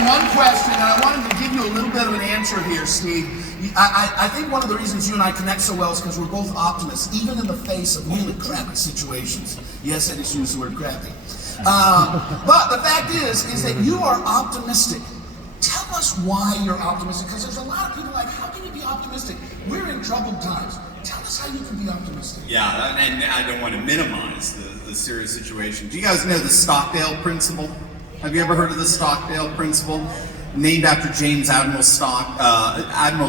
in one question, and I wanted to give you a little bit of an answer here, Steve. I think one of the reasons you and I connect so well is because we're both optimists, even in the face of really crappy situations. Yes, I just used the word crappy. But the fact is that you are optimistic. Tell us why you're optimistic, because there's a lot of people like, how can you be optimistic? We're in troubled times. Tell us how you can be optimistic. Yeah, and I don't want to minimize the serious situation. Do you guys know the Stockdale Principle? Have you ever heard of the Stockdale Principle? Named after Admiral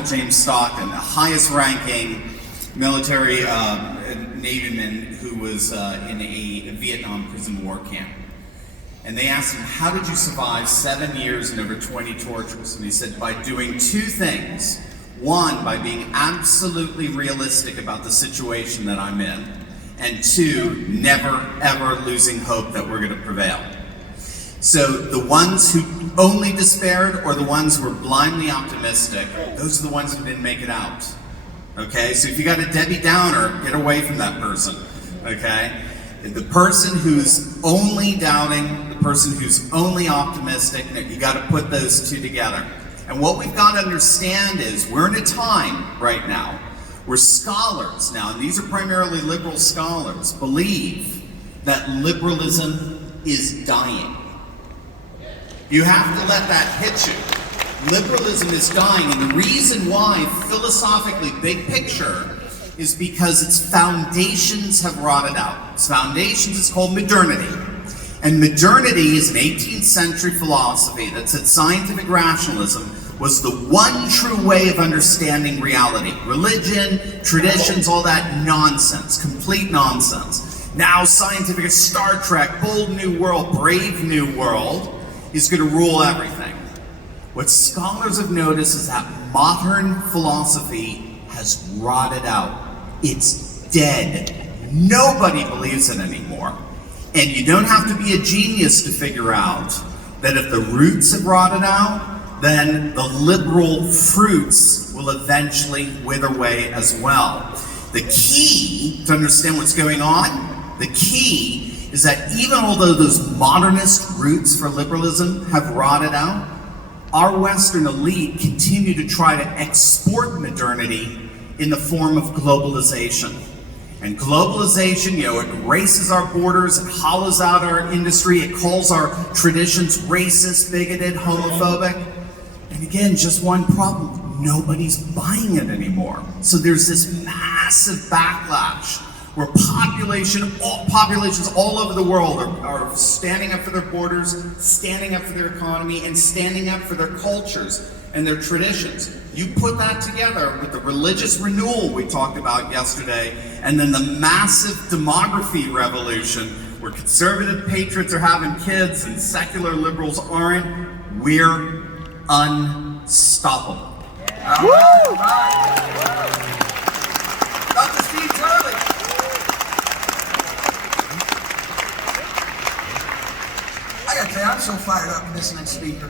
James Stockton, the highest-ranking military navyman who was in a Vietnam prison war camp. And they asked him, how did you survive 7 years and over 20 tortures? And he said, by doing two things. One, by being absolutely realistic about the situation that I'm in. And two, never, ever losing hope that we're going to prevail. So the ones who only despaired or the ones who were blindly optimistic, those are the ones who didn't make it out. Okay, so if you got a Debbie Downer, get away from that person. Okay? The person who's only doubting, the person who's only optimistic, you got to put those two together. And what we've got to understand is we're in a time right now where scholars now, and these are primarily liberal scholars, believe that liberalism is dying. You have to let that hit you. Liberalism is dying, and the reason why, philosophically, big picture, is because its foundations have rotted out. Its foundations is called modernity. And modernity is an 18th century philosophy that said scientific rationalism was the one true way of understanding reality. Religion, traditions, all that nonsense, complete nonsense. Now scientific Star Trek, bold new world, brave new world, is going to rule everything. What scholars have noticed is that modern philosophy has rotted out. It's dead. Nobody believes it anymore. And you don't have to be a genius to figure out that if the roots have rotted out, then the liberal fruits will eventually wither away as well. The key to understand what's going on, the key is that even although those modernist roots for liberalism have rotted out, our Western elite continue to try to export modernity in the form of globalization. And globalization, it erases our borders, it hollows out our industry, it calls our traditions racist, bigoted, homophobic. And again, just one problem, nobody's buying it anymore. So there's this massive backlash where populations all over the world are standing up for their borders, standing up for their economy, and standing up for their cultures and their traditions. You put that together with the religious renewal we talked about yesterday, and then the massive demography revolution where conservative patriots are having kids and secular liberals aren't, we're unstoppable. Woo! Dr. Steve Turley. I gotta tell you, I'm so fired up with this next speaker.